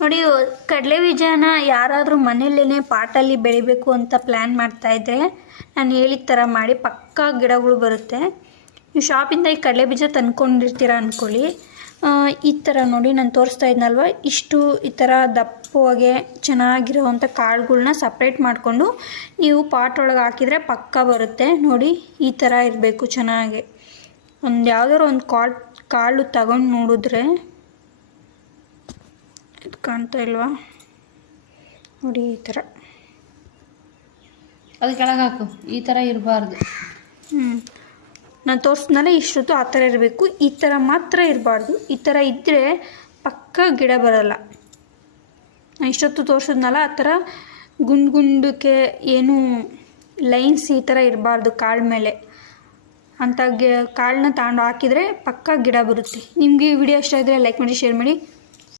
ನೋಡಿ, ಕಡಲೆ ಬೀಜನ ಯಾರಾದರೂ ಮನೆಯಲ್ಲೇ ಪಾಟಲ್ಲಿ ಬೆಳಿಬೇಕು ಅಂತ ಪ್ಲ್ಯಾನ್ ಮಾಡ್ತಾಯಿದ್ರೆ ನಾನು ಹೇಳಿದ ಥರ ಮಾಡಿ ಪಕ್ಕಾ ಗಿಡಗಳು ಬರುತ್ತೆ. ನೀವು ಶಾಪಿಂದ ಈ ಕಡಲೆ ಬೀಜ ತಂದ್ಕೊಂಡಿರ್ತೀರ ಅಂದ್ಕೊಳ್ಳಿ. ಈ ಥರ ನೋಡಿ ನಾನು ತೋರಿಸ್ತಾ ಇದ್ನಲ್ವ, ಇಷ್ಟು ಈ ಥರ ದಪ್ಪವಾಗಿ ಚೆನ್ನಾಗಿರೋವಂಥ ಕಾಳುಗಳ್ನ ಸಪ್ರೇಟ್ ಮಾಡಿಕೊಂಡು ನೀವು ಪಾಟ್ ಒಳಗೆ ಹಾಕಿದರೆ ಪಕ್ಕಾ ಬರುತ್ತೆ. ನೋಡಿ ಈ ಥರ ಇರಬೇಕು ಚೆನ್ನಾಗಿ. ಒಂದು ಯಾವುದಾದ್ರು ಒಂದು ಕಾಳು ತಗೊಂಡು ನೋಡಿದ್ರೆ ಇದು ಕಾಣ್ತಾ ಇಲ್ವಾ ನೋಡಿ, ಈ ಥರ ಅದು ಕೆಳಗೆ ಹಾಕು. ಈ ಥರ ಇರಬಾರ್ದು. ನಾನು ತೋರಿಸ್ದಲ್ಲ ಇಷ್ಟೊತ್ತು ಆ ಥರ ಇರಬೇಕು. ಈ ಥರ ಮಾತ್ರ ಇರಬಾರ್ದು. ಈ ಥರ ಇದ್ದರೆ ಪಕ್ಕ ಗಿಡ ಬರಲ್ಲ. ನಾನು ಇಷ್ಟೊತ್ತು ತೋರಿಸಿದ್ನಲ್ಲ ಆ ಥರ ಗುಂಡಕ್ಕೆ ಏನು ಲೈನ್ಸ್ ಈ ಥರ ಇರಬಾರ್ದು ಕಾಳು ಮೇಲೆ. ಅಂಥ ಕಾಳನ್ನ ತಗೊಂಡು ಹಾಕಿದರೆ ಪಕ್ಕ ಗಿಡ ಬರುತ್ತೆ. ನಿಮಗೆ ಈ ವಿಡಿಯೋ ಇಷ್ಟ ಆದರೆ ಲೈಕ್ ಮಾಡಿ, ಶೇರ್ ಮಾಡಿ.